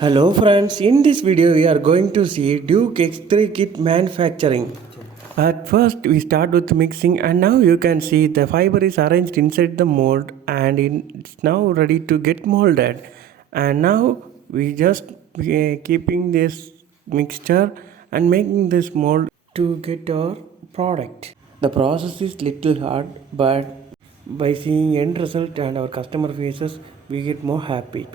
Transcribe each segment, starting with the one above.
Hello friends, in this video we are going to see Duke X3 kit manufacturing. At first we start with mixing and now you can see the fiber is arranged inside the mold and it's now ready to get molded. And now we just keeping this mixture and making this mold to get our product. The process is little hard but by seeing end result and our customer faces we get more happy.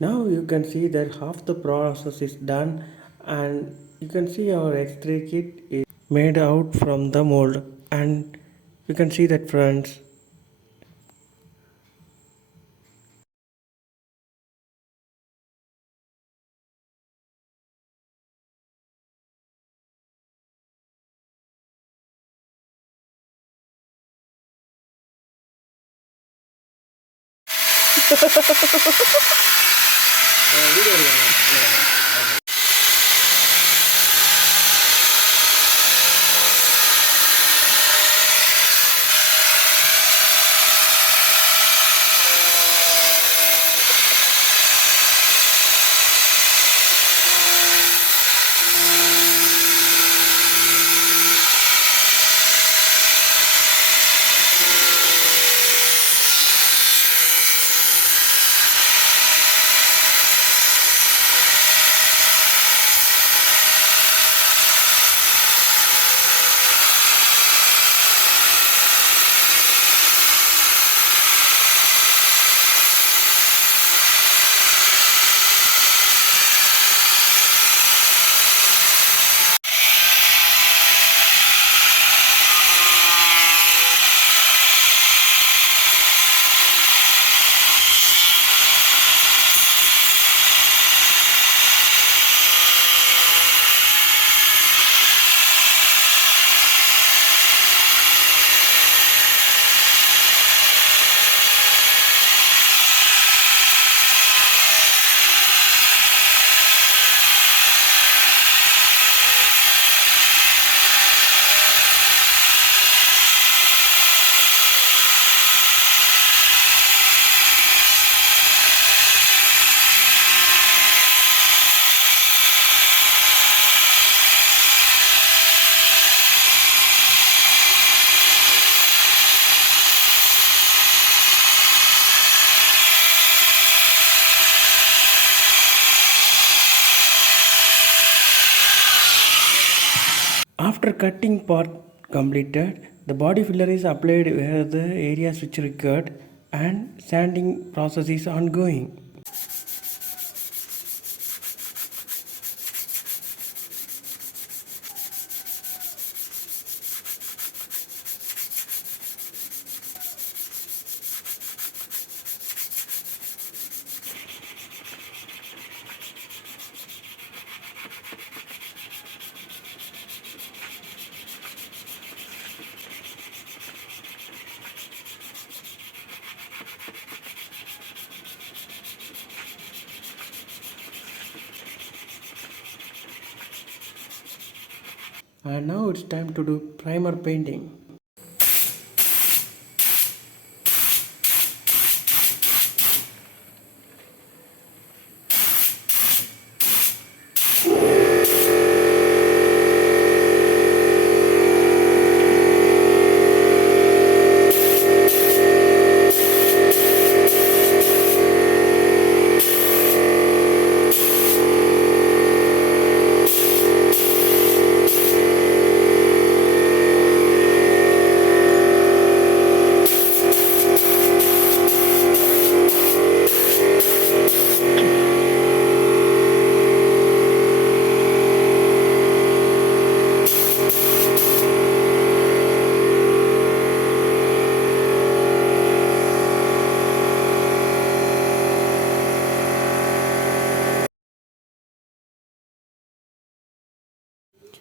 Now you can see that half the process is done and you can see our X3 kit is made out from the mold and you can see that friends. After cutting part completed, the body filler is applied where the areas which required and sanding process is ongoing. And now it's time to do primer painting.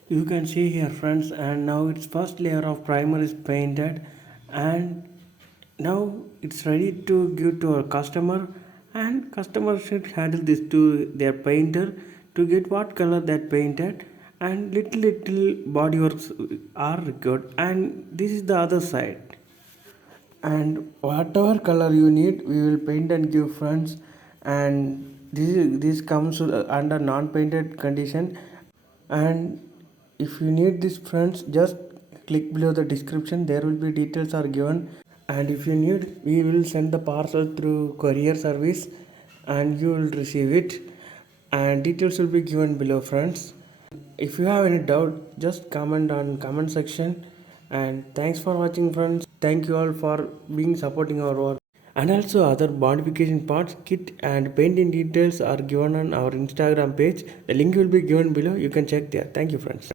You can see here friends, and now its first layer of primer is painted and now it's ready to give to our customer, and customer should handle this to their painter to get what color that painted, and little body works are required, and this is the other side. And whatever color you need we will paint and give fronts, and this comes under non-painted condition. And if you need this fronts, just click below the description, there will be details are given. And if you need, we will send the parcel through courier service and you will receive it, and details will be given below friends. If you have any doubt, just comment on comment section. And thanks for watching friends. Thank you all for being supporting our work. And also other modification parts, kit and painting details are given on our Instagram page. The link will be given below, you can check there. Thank you friends.